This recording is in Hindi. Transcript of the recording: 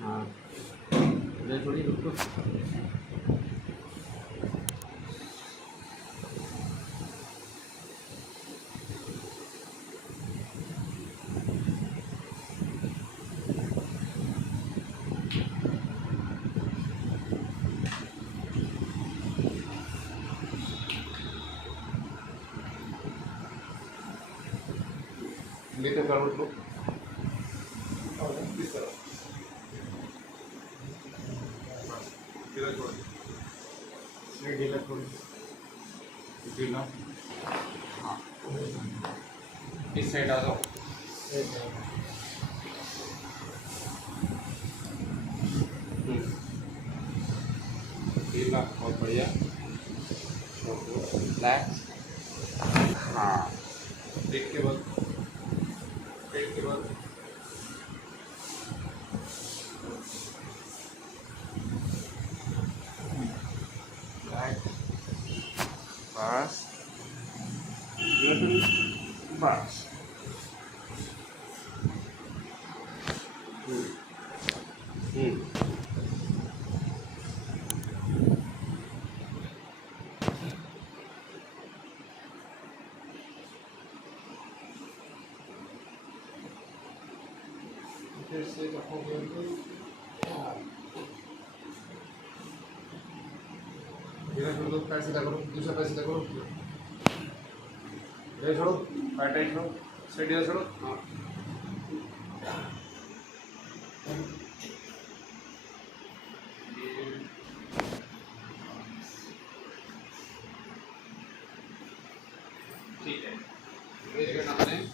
हाँ थोड़ी रुको। लेकर करो लो इस तरह ढीला थोड़ी ढीला। हाँ इस साइड आ जाओ। ढीला बहुत बढ़िया। रिलैक्स। हाँ पेट के बाद बस बस। फिर से पैसे करो दूसरा पैसे करो छोड़ो टाइट छोड़ो स्ट्रेट छोड़ो। हाँ ठीक है।